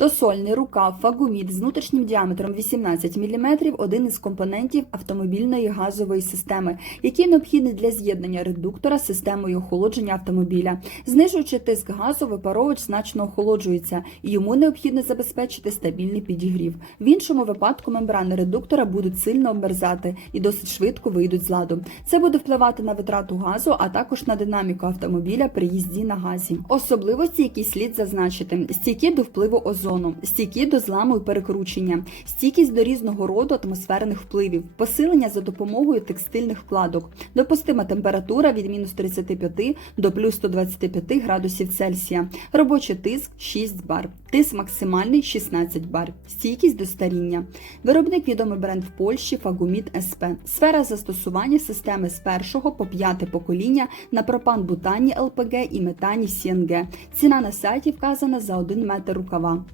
Тосольний рукав Фагумід з внутрішнім діаметром 18 мм – один із компонентів автомобільної газової системи, який необхідний для з'єднання редуктора з системою охолодження автомобіля. Знижуючи тиск газу, випаровувач значно охолоджується, і йому необхідно забезпечити стабільний підігрів. В іншому випадку мембрани редуктора будуть сильно обмерзати і досить швидко вийдуть з ладу. Це буде впливати на витрату газу, а також на динаміку автомобіля при їзді на газі. Особливості, які слід зазначити: стійкі до впливу озону, стійкі до зламу і перекручення, стійкість до різного роду атмосферних впливів, посилення за допомогою текстильних вкладок, допустима температура від мінус 35 до плюс 125 градусів Цельсія, робочий тиск 6 бар, тиск максимальний 16 бар, стійкість до старіння. Виробник відомий бренд в Польщі Фагумід СП. Сфера застосування системи з першого по п'яте покоління на пропан-бутані ЛПГ і метані СНГ. Ціна на сайті вказана за 1 метр рукава.